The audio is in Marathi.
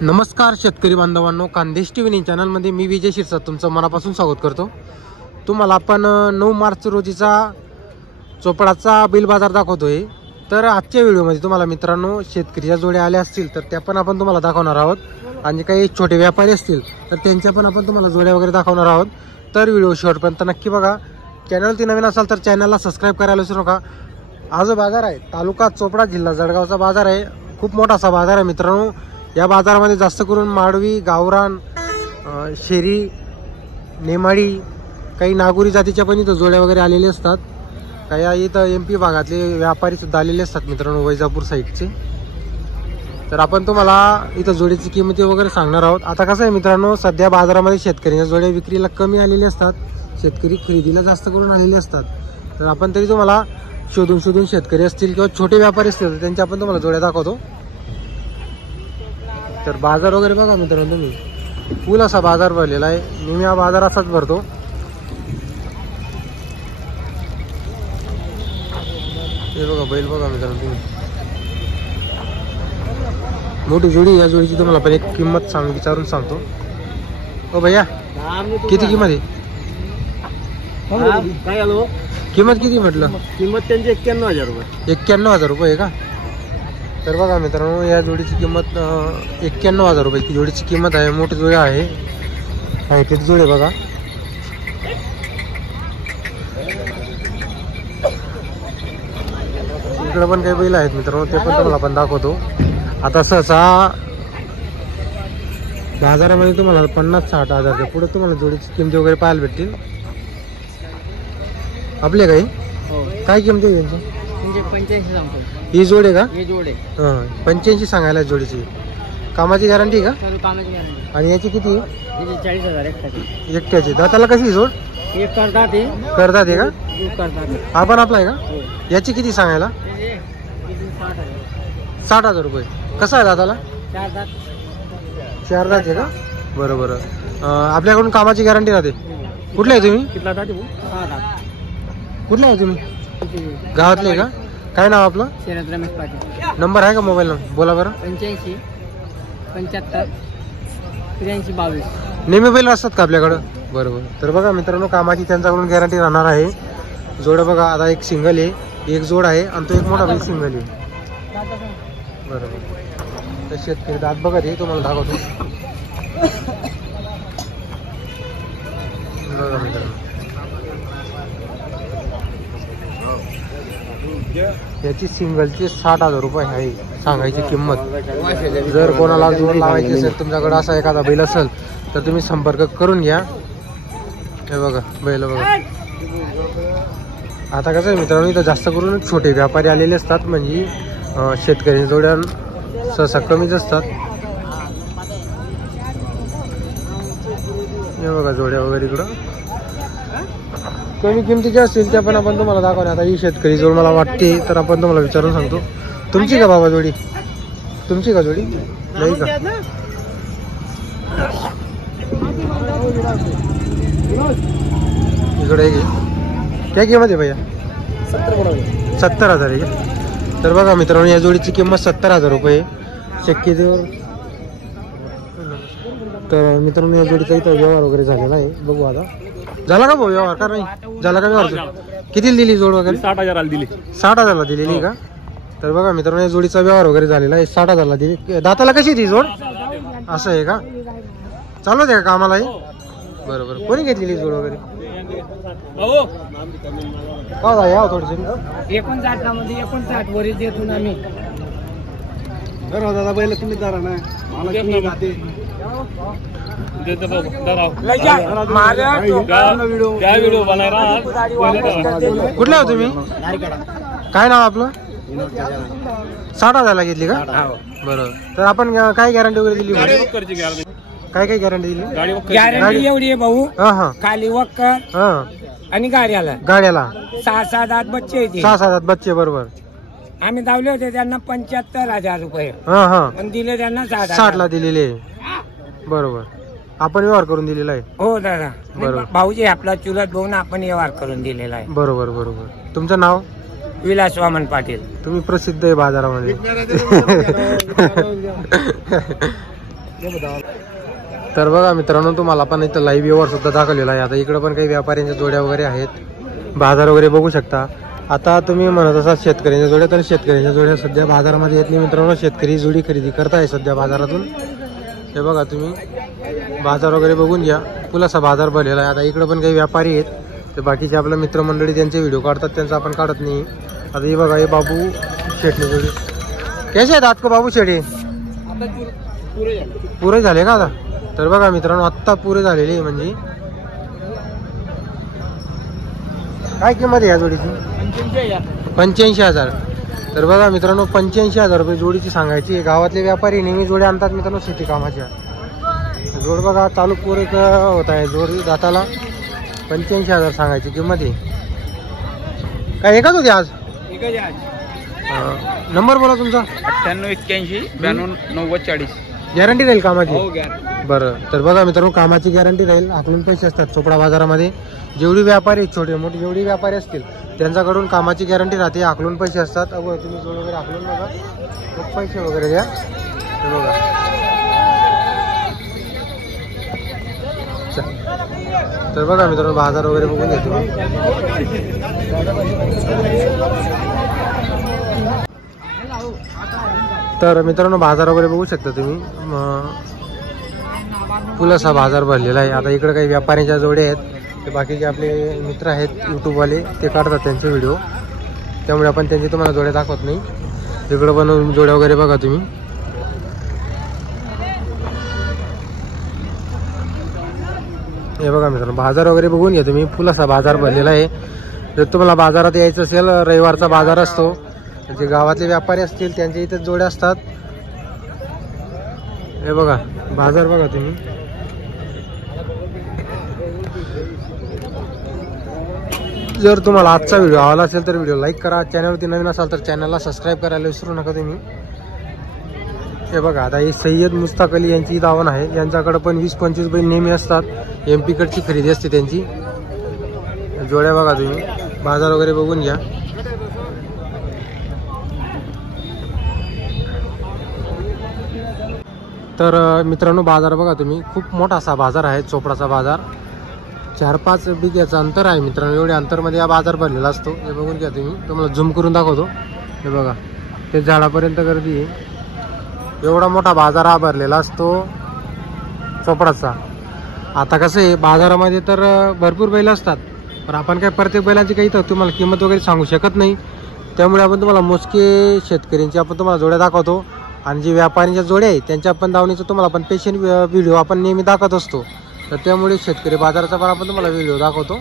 नमस्कार शेतकरी बांधवांनो, खानदेश टीव्ही चॅनलमध्ये मी विजय शिरसाट तुमचं मनापासून स्वागत करतो। तुम्हाला आपण 9 मार्च रोजीचा चोपडाचा बिल बाजार दाखवतोय। तर आजच्या व्हिडिओमध्ये तुम्हाला मित्रांनो शेतकरीच्या जोड्या आल्या असतील तर त्या पण आपण तुम्हाला दाखवणार आहोत, आणि काही छोटे व्यापारी असतील तर त्यांच्या पण आपण तुम्हाला जोड्या वगैरे दाखवणार आहोत। तर व्हिडिओ शेवटपर्यंत नक्की बघा। चॅनलवरती नवीन असाल तर चॅनलला सबस्क्राइब करायला विसरू नका। हा जो बाजार आहे तालुका चोपडा जिल्हा जळगावचा बाजार आहे, खूप मोठा असा बाजार आहे मित्रांनो। या बाजारामध्ये जास्त करून माडवी, गावरान, शेरी, नेमाडी, काही नागुरी जातीच्या पण इथं जोड्या वगैरे आलेले असतात। काही इथं MP भागातले व्यापारी सुद्धा आलेले असतात मित्रांनो, वैजापूर साईडचे। तर आपण तुम्हाला इथं जोडीची किंमती वगैरे सांगणार आहोत। आता कसं आहे मित्रांनो, सध्या बाजारामध्ये शेतकऱ्यांच्या जोड्या विक्रीला कमी आलेली असतात, शेतकरी खरेदीला जास्त करून आलेले असतात। तर आपण तरी तुम्हाला शोधून शेतकरी असतील किंवा छोटे व्यापारी असतील तर त्यांच्या आपण तुम्हाला जोड्या दाखवतो। तर बाजार वगैरे बघा मित्रांनो, तुम्ही फुल असा बाजार भरलेला आहे। नेहमी हा बाजार असाच भरतो। हे बघा बैल बघा मित्रांनो, तुम्ही मोठी जोडी, या जोडीची तुम्हाला पण एक किंमत विचारून सांगतो। ओ भैया, किती किंमत आहे? काय आलो किंमत किती म्हटलं? किंमत त्यांची 91,000 रुपये। 91,000 रुपये आहे का? तर बघा मित्रांनो, या जोडीची किंमत 91,000 रुपये की जोडीची किंमत आहे। मोठी जोडी आहे, हायटेड जोडी बघा। इकडे पण काही बैल आहेत मित्रांनो, ते पण तुम्हाला आपण दाखवतो। आता सहसा बाजारामध्ये तुम्हाला 50-60 हजारच्या पुढे तुम्हाला जोडीची किंमती वगैरे पाहायला भेटतील। आपले काही काय किंमती आहे त्यांची? 85 सांगतो। ही जोड आहे का? हे जोड आहे। हां, 85 सांगायला जोडीची। कामाची गॅरंटी का? सर्व कामाची गॅरंटी। आणि याची किती? याची 40,000 एकट्याची। एकट्याची। दाताला कशी जोड? एक करतात हे, करतात आहे का? दूध करतात। हा पण आपला आहे का? हो। याची किती सांगायला? याची 60,000। 60,000 रुपये। कसा आहे दाताला? 4 दात। 4 दात आहे का? बरोबर। आपल्याकडून कामाची गॅरंटी राहते। कुठले आहे तुम्ही? कितला दात आहे? 6 दात। कुठले आहे तुम्ही? गावातले आहे का? काय नाव आपलं? शरद रमेश पाटील। नंबर आहे का मोबाईल नंबर? बोला बरं। 85 75 83 22। नेहमी बैल असतात का आपल्याकडं? बरोबर। तर बघा मित्रांनो, कामाची त्यांच्याकडून गॅरंटी राहणार आहे। जोड बघा, आता एक सिंगल आहे, एक जोड आहे, आणि तो एक मोठा बैल सिंगल आहे। बरोबर। तर शेतकरी दात बघा, हे तुम्हाला दाखवतो। बघा मित्रांनो, याची सिंगलची 60,000 रुपये आहे सांगायची किंमत। जर कोणाला जोड लावायची असेल, तुमच्याकडे असा एखादा बैल असेल तर तुम्ही संपर्क करून घ्या। हे बघा बैल बघा। आता कसं आहे मित्रांनो, इथं जास्त करून छोटे व्यापारी आलेले असतात, म्हणजे शेतकरी जोड्या सहसा कमीच असतात। हे बघा जोड्या वगैरे इकडं कमी किमतीच्या असतील त्या पण आपण तुम्हाला दाखवणार। आता ही शेतकरी जोड मला वाटते, तर आपण तुम्हाला विचारून सांगतो। तुमची का बाबा जोडी? तुमची का जोडी? नाही का? इकडे क्या किंमत आहे भैया? 70,000 आहे का? तर बघा मित्रांनो, या जोडीची किंमत 70,000 रुपये शक्यतेवर। तर मित्रांनो, या जोडीचा इथं व्यवहार वगैरे झालेला आहे, बघू आता झाला का भाऊ व्यवहार का नाही झाला का व्यवहार? किती दिली जोड वगैरे? 60,000 दिली। 60,000 दिलेली का? तर बघा मित्रांनो, या जोडीचा व्यवहार वगैरे झालेला आहे, 60,000 दिली। दाताला कशी ती जोड? असं आहे का? चालू आहे का कामाला? बरोबर। कोणी घेतलेली जोड वगैरे? का या थोडीशी 59 मध्ये 59 वरी देतो आम्ही। दादा बैल तुम्ही दारा ना कुठला हो तुम्ही? काय नाव आपलं? 60,000 घेतली का? बरोबर। तर आपण काय गॅरंटी वगैरे दिली? काय गॅरंटी दिली? गॅरंटी एवढी आहे भाऊ, हा खाली वक्कर हा आणि गाड्याला 6-7 दात बच्चे आहेत। 6-7 दात बच्चे। बरोबर। आम्ही दावले होते त्यांना 75,000 रुपये, पण दिले त्यांना 60 ला दिलेले। बरोबर। आपण व्यवहार करून दिलेला आहे? हो दादा। बरोबर। भाऊजी आपला चुलत भाऊ ना, आपण व्यवहार करून दिलेला आहे। बरोबर बरोबर। तुमचं नाव? विलास वामन पाटील। तुम्ही प्रसिद्ध आहे बाजारामध्ये। तर बघा मित्रांनो, तुम्हाला पण इथं लाईव्ह व्यवहार सुद्धा दाखवलेला आहे. आता इकडे पण काही व्यापाऱ्यांच्या जोड्या वगैरे आहेत, बाजार वगैरे बघू शकता. आता तुम्ही म्हणत असाल शेतकऱ्यांच्या जोड्या, तर शेतकऱ्यांच्या जोड्या सध्या बाजारामध्ये येत नाही मित्रांनो. शेतकरी जोडी खरेदी करताय सध्या बाजारातून. हे बघा तुम्ही बाजार वगैरे बघून घ्या, पुलासा बाजार भरलेला आहे. आता इकडे पण काही व्यापारी आहेत, ते बाकीचे आपले मित्रमंडळी त्यांचे व्हिडिओ काढतात, त्यांचा आपण काढत नाही. आता हे बघा, हे बाबू शेटने जोडी कसे आहेत आज का बाबू शेटे? पुरे झाले का आता? तर बघा मित्रांनो, आत्ता पुरे झालेले म्हणजे काय किंमत आहे या जोडीची? 85,000. तर बघा मित्रांनो, 85,000 रुपये जोडीची सांगायची. गावातले व्यापारी नेहमी जोड्या आणतात मित्रांनो शेती कामाच्या. जोड बघा चालू पुरे होत आहे, जोडी दाताला 85,000 सांगायची किंमत आहे. काय एकच होती आज? नंबर बोला तुमचा. 9881929040. गॅरंटी राहील कामाची? बरं. तर बघा मित्रांनो, कामाची गॅरंटी राहील. आकलून पैसे असतात चोपडा बाजारामध्ये. जेवढी व्यापारी छोटे मोठे जेवढी व्यापारी असतील त्यांच्याकडून कामाची गॅरंटी राहते, आकलून पैसे असतात. अगोदर तुम्ही जोड वगैरे आकलून बघा, मग पैसे वगैरे द्या. हे बघा, तर बघा मित्रांनो, बाजार वगैरे बघून घ्या तुम्ही. तर मित्रांनो, बाजार वगैरे बघू शकता तुम्ही. पुलासा बाजार भरलेला आहे. आता इकडे काही व्यापाऱ्यांच्या जोड्या आहेत, ते बाकीचे आपले मित्र आहेत यूट्यूबवाले, ते काढतात त्यांचे व्हिडिओ, त्यामुळे आपण त्यांची तुम्हाला जोड्या दाखवत नाही. इकडं पण जोड्या वगैरे बघा तुम्ही. हे बघा मित्रांनो, बाजार वगैरे बघून घ्या तुम्ही. पुलासा बाजार भरलेला आहे. जर तुम्हाला बाजारात यायचं असेल, रविवारचा बाजार असतो, जे गावातले व्यापारी असतील त्यांच्या इथं जोड्या असतात. हे बघा बाजार बघा तुम्ही. जर तुम्हाला आजचा व्हिडिओ आवडला असेल तर व्हिडिओ लाईक करा. चॅनलवरती नवीन असाल तर चॅनलला सबस्क्राईब करायला विसरू नका तुम्ही. हे बघा, आता ही सय्यद मुस्ताक अली यांची दावण आहे. यांच्याकडे पण 20-25 बैल नेहमी असतात. MP कडची खरेदी असते त्यांची. जोड्या बघा तुम्ही, बाजार वगैरे बघून घ्या. तर मित्रांनो, बाजार बघा तुम्ही. खूप मोठा असा बाजार आहे, चोपडाचा बाजार. 4-5 बिघ्याचं अंतर आहे मित्रांनो. एवढ्या अंतरमध्ये हा बाजार भरलेला असतो. हे बघून घ्या तुम्ही. तुम्हाला झूम करून दाखवतो. हे बघा, ते झाडापर्यंत गर्दी आहे. एवढा मोठा बाजार हा भरलेला असतो चोपडाचा. आता कसं आहे, बाजारामध्ये तर भरपूर बैल असतात, पण आपण काय प्रत्येक बैलांची काही तर तुम्हाला किंमत वगैरे सांगू शकत नाही. त्यामुळे आपण तुम्हाला मोजके शेतकऱ्यांची आपण तुम्हाला जोड्या दाखवतो, आणि जे व्यापाऱ्यांच्या जोड्या आहेत त्यांच्या आपण दावणीचं तुम्हाला आपण पेशंट व्हिडिओ आपण नेहमी दाखवत असतो. तर त्यामुळे शेतकरी बाजाराचा पण आपण तुम्हाला व्हिडिओ दाखवतो.